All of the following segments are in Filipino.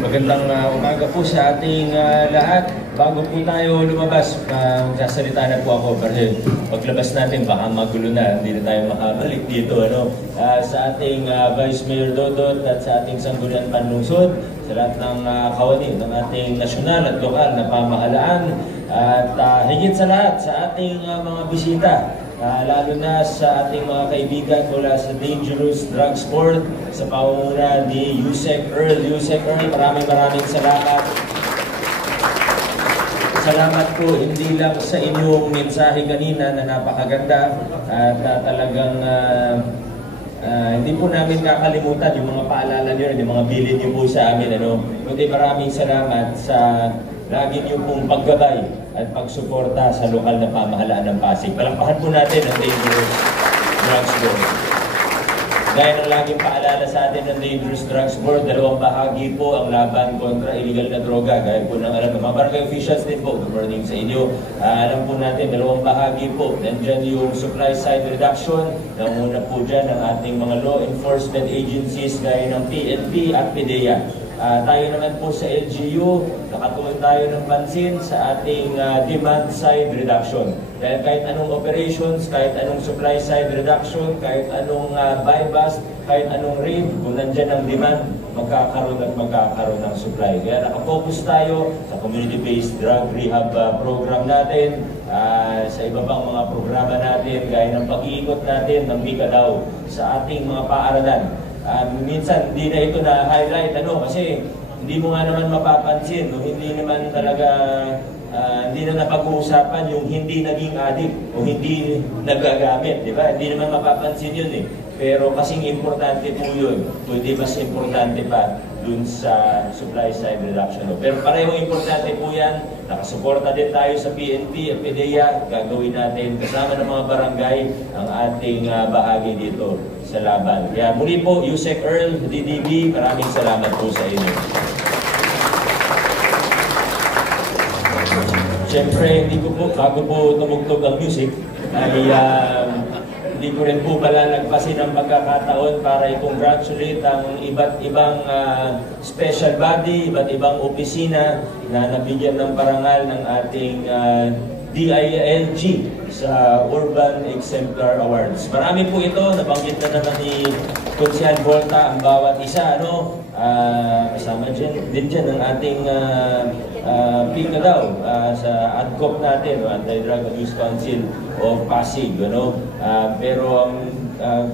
Magandang umaga po sa ating lahat. Bago po tayo lumabas, magsasalita na po ako kasi paglabas natin baka magulo na, hindi na tayo makabalik dito. Sa ating Vice Mayor Dodot at sa ating Sangguniang Panlungsod, sa lahat ng kawani ng ating nasyonal at lokal na pamahalaan, at higit sa lahat sa ating mga bisita, lalo na sa ating mga kaibigan mula sa Dangerous Drugs Board sa pangunguna ni Yusek Earl. Yusek Earl, maraming salamat. Salamat po hindi lang sa inyong mensahe kanina na napakaganda at talagang hindi po namin kakalimutan yung mga paalala niyo, yung mga bilin niyo po sa amin. Kundi maraming salamat sa lagi niyo pong paggabay at pagsuporta sa lokal na pamahalaan ng Pasig. Palakpakan po natin ang Dangerous Drugs Board. Gaya ng laging paalala sa atin ng Dangerous Drugs Board, dalawang bahagi po ang laban kontra illegal na droga. Gaya po ng alam ng mga barangay officials din po, good morning sa inyo. Alam po natin, dalawang bahagi po. Nandyan yung supply side reduction. Nanguna po dyan ang ating mga law enforcement agencies gaya ng PNP at PDEA. Tayo naman po sa LGU, nakatuon tayo ng pansin sa ating demand side reduction. Dahil kahit anong operations, kahit anong supply side reduction, kahit anong buy-bust, kahit anong raid, kung nandyan ang demand, magkakaroon ng supply. Kaya nakafocus tayo sa community-based drug rehab program natin, sa iba pang mga programa natin, gaya ng pag-iikot natin ng Bicadaw sa ating mga paaralan. Minsan hindi na ito na-highlight kasi hindi mo nga naman mapapansin, hindi naman talaga hindi na napag-uusapan yung hindi naging addict o hindi nagagamit, di ba? Hindi naman mapapansin yun Pero kasing importante po yun, pwede mas importante pa dun sa supply side reduction. Pero pareho importante po yan, nakasuporta din tayo sa PNP at PDEA, gagawin natin kasama ng mga barangay ang ating bahagi dito sa laban. Kaya muli po, Yusek Earl, DDB, maraming salamat po sa inyo. Siyempre, hindi ko po, bago po tumugtog ang music, ay hindi ko rin po palalagpasin ang pagkakataon para i-congratulate ang iba't ibang special body, iba't ibang opisina na nabigyan ng parangal ng ating DILG sa Urban Exemplar Awards. Marami po ito, nabanggit na naman ni Kunsyal Volta ang bawat isa. Kasama din dyan ang ating Bicadaw sa ADCOP natin, Anti-Drug Abuse Council of Pasig. Pero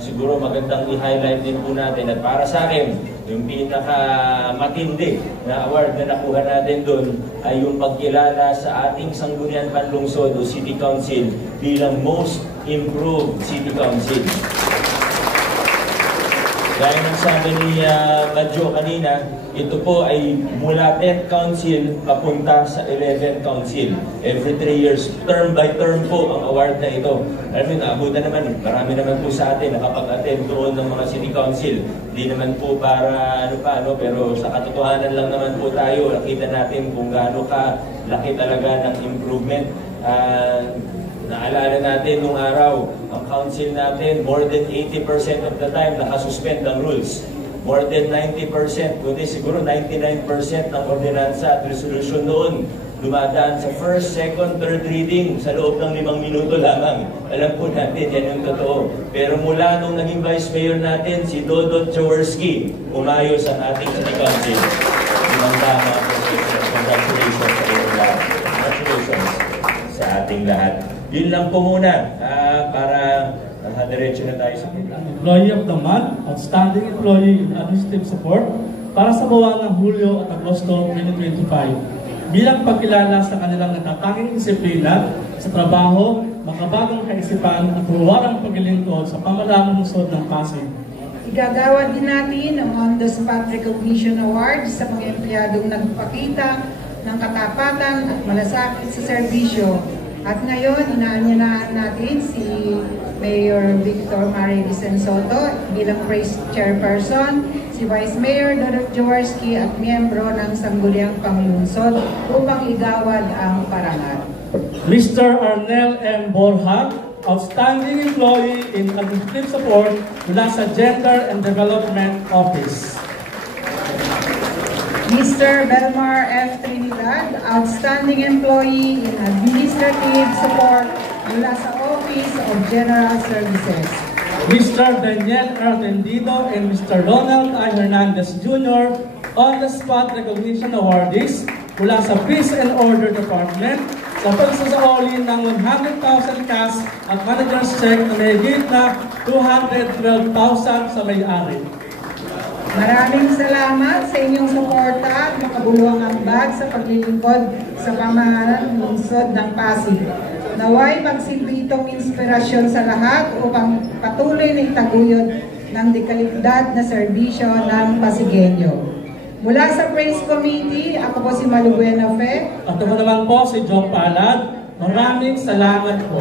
siguro magandang i-highlight din po natin at para sa akin, yung pinakamatindi na award na nakuha natin doon ay yung pagkilala sa ating Sangguniang Panlungsod o City Council bilang Most Improved City Council. Gaya ng sabi ni Madjo kanina, ito po ay mula 10th Council papunta sa 11th Council. Every 3 years, term by term po ang award na ito. Alam mo, naabutan naman, marami naman po sa atin nakapag-attend doon ng mga City Council. Hindi naman po para pero sa katotohanan lang naman po tayo. Nakita natin kung gaano ka laki talaga ng improvement. Naalala natin nung araw, ang council natin, more than 80% of the time nakasuspend ang rules. More than 90%, kundi siguro 99% ng ordinansa at resolution noon dumadaan sa first, second, third reading sa loob ng 5 minuto lamang. Alam po natin, yan yung totoo. Pero mula nung naging Vice Mayor natin, si Dodot Jaworski, umayos ang ating City Council. Tama po. Congratulations sa inyo lahat. Congratulations sa ating lahat. Yun lang po muna para diretso na tayo sa kita. Employee of the Month, Outstanding Employee in Administrative Support para sa buwan ng Hulyo at Agosto 2025. Bilang pagkilala sa kanilang natatanging disiplina sa trabaho, makabagong kaisipan at huwarang paglilingkod sa pamalaang lungsod ng Pasig. Igagawad din natin ang on-the-spot recognition award sa mga empleyadong nagpakita ng katapatan at malasakit sa serbisyo. At ngayon, inaanyalaan natin si Mayor Victor Mari Soto bilang Praise Chairperson, si Vice Mayor Dodot Jaworski at miyembro ng Sangguniang Panlungsod upang igawad ang parangal. Mr. Arnel M. Borja, Outstanding Employee in Administrative Support mula sa Gender and Development Office. Mr. Belmar F. Trinidad, Outstanding Employee in Administrative Support mula sa Office of General Services. Mr. Daniel Artendido and Mr. Ronald I. Hernandez Jr., on-the-spot recognition awardees mula sa Peace and Order Department sa pagsasaoli ng 100,000 cash at manager's check na may higit na 212,000 sa may-ari. Maraming salamat sa inyong suporta at makabuluhang ambag sa paglilingkod sa pamahalaan ng lungsod ng Pasig. Naway magsilbi itong inspirasyon sa lahat upang patuloy na itaguyod ng dekalidad na serbisyo ng Pasigueño. Mula sa Praise Committee, ako po si Malu Buena Fe. At ako naman po si Joe Palad. Maraming salamat po.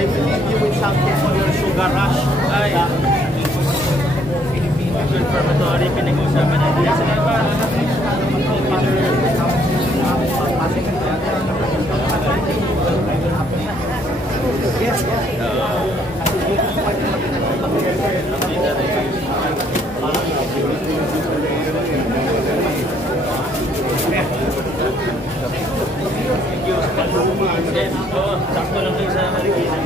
I believe you will something for your sugar rush. Ay, confirmatory, pinag-uusapan natin sa Yes, sakto lang kayo sa Marikina.